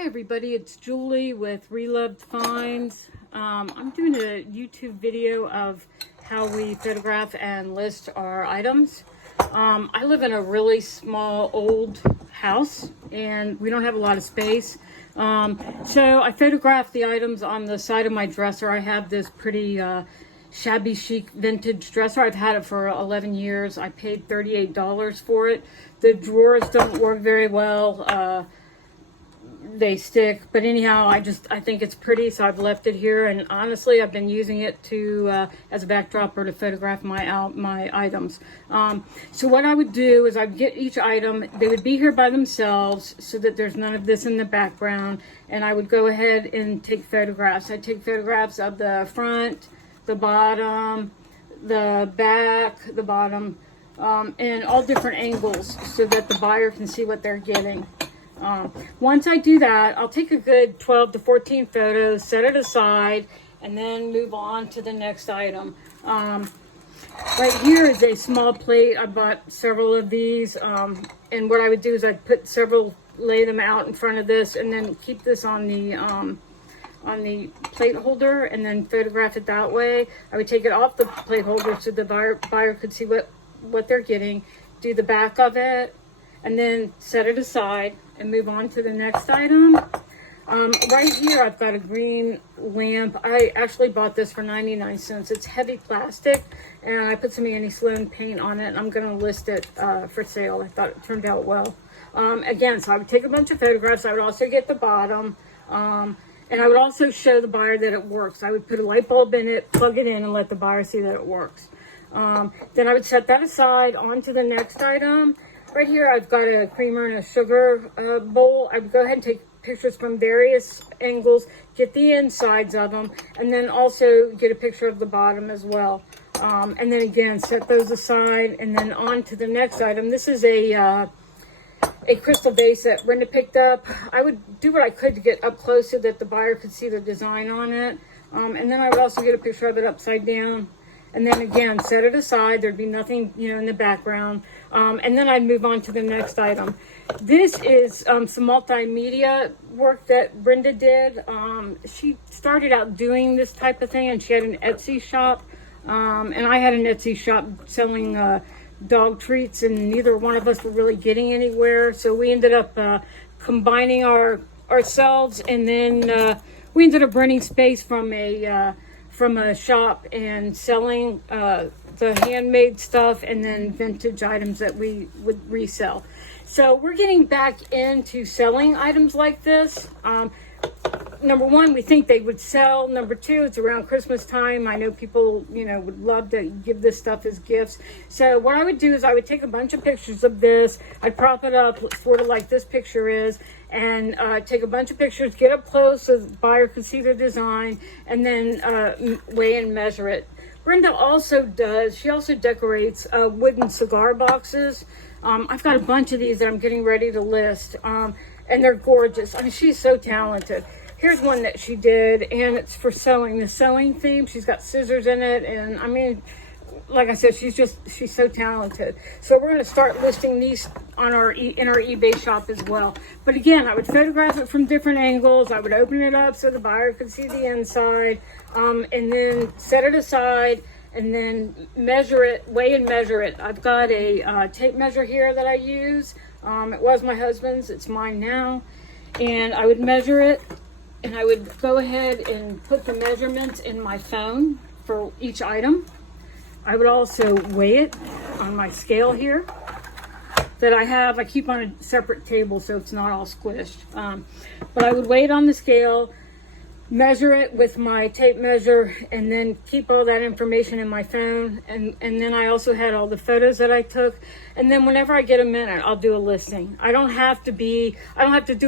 Hi everybody, it's Julie with Reloved Finds. I'm doing a YouTube video of how we photograph and list our items. I live in a really small old house and we don't have a lot of space. So I photograph the items on the side of my dresser. I have this pretty shabby chic vintage dresser. I've had it for 11 years. I paid $38 for it. The drawers don't work very well. They stick, but anyhow, I think it's pretty, so I've left it here. And honestly, I've been using it to as a backdrop or to photograph my items. So what I would do is I'd get each item. They would be here by themselves so that there's none of this in the background, and I would go ahead and take photographs. I take photographs of the front, the bottom, the back, the bottom, and all different angles so that the buyer can see what they're getting. Once I do that, I'll take a good 12 to 14 photos, set it aside, and then move on to the next item. Right here is a small plate. I bought several of these, and what I would do is I'd put several, lay them out in front of this, and then keep this on the plate holder, and then photograph it that way. I would take it off the plate holder so the buyer could see what they're getting, do the back of it, and then set it aside and move on to the next item. Right here, I've got a green lamp. I actually bought this for 99 cents. It's heavy plastic, and I put some anti-Sloan paint on it, and I'm gonna list it for sale. I thought it turned out well. Again, so I would take a bunch of photographs. I would also get the bottom, and I would also show the buyer that it works. I would put a light bulb in it, plug it in, and let the buyer see that it works. Then I would set that aside, on to the next item. Right here, I've got a creamer and a sugar bowl. I would go ahead and take pictures from various angles, get the insides of them, and then also get a picture of the bottom as well. And then again, set those aside, and then on to the next item. This is a crystal vase that Brenda picked up. I would do what I could to get up close so that the buyer could see the design on it. And then I would also get a picture of it upside down. And then again, set it aside. There'd be nothing, in the background. And then I'd move on to the next item. This is some multimedia work that Brenda did. She started out doing this type of thing, and she had an Etsy shop. And I had an Etsy shop selling dog treats, and neither one of us were really getting anywhere. So we ended up combining ourselves, and then we ended up renting space from a shop and selling the handmade stuff and then vintage items that we would resell. So we're getting back into selling items like this. Number one, we think they would sell. Number two, it's around Christmas time. I know people, would love to give this stuff as gifts. So what I would do is I would take a bunch of pictures of this. I'd prop it up sort of like this picture is, and take a bunch of pictures, get up close so the buyer can see the design, and then weigh and measure it. Brenda also decorates wooden cigar boxes. I've got a bunch of these that I'm getting ready to list, and they're gorgeous. I mean, she's so talented. Here's one that she did, and it's for sewing, the sewing theme. She's got scissors in it, and I mean, like I said, she's so talented. So we're going to start listing these on in our eBay shop as well. But again, I would photograph it from different angles. I would open it up so the buyer could see the inside, and then set it aside, and then measure it, weigh and measure it. I've got a tape measure here that I use. It was my husband's, it's mine now. And I would measure it, and I would go ahead and put the measurements in my phone for each item. I would also weigh it on my scale here that I have. I keep on a separate table so it's not all squished. But I would weigh it on the scale, measure it with my tape measure, and then keep all that information in my phone. And then I also had all the photos that I took. And then whenever I get a minute, I'll do a listing. I don't have to do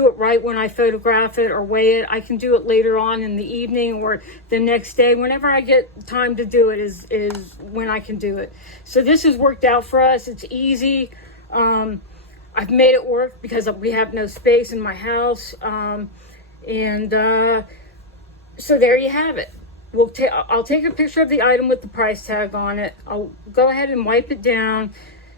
it right when I photograph it or weigh it. I can do it later on in the evening or the next day. Whenever I get time to do it is when I can do it. So this has worked out for us. It's easy. I've made it work because we have no space in my house. So there you have it. I'll take a picture of the item with the price tag on it. I'll go ahead and wipe it down,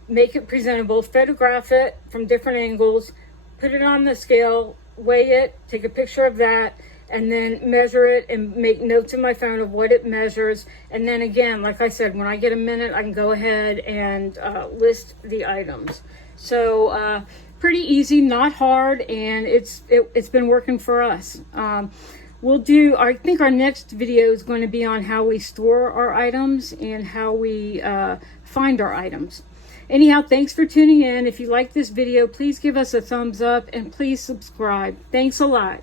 make it presentable, photograph it from different angles, put it on the scale, weigh it, take a picture of that, and then measure it and make notes in my phone of what it measures. And then again, like I said, when I get a minute, I can go ahead and list the items. So pretty easy, not hard, and it's been working for us. I think our next video is going to be on how we store our items and how we find our items. Anyhow, thanks for tuning in. If you like this video, please give us a thumbs up and please subscribe. Thanks a lot.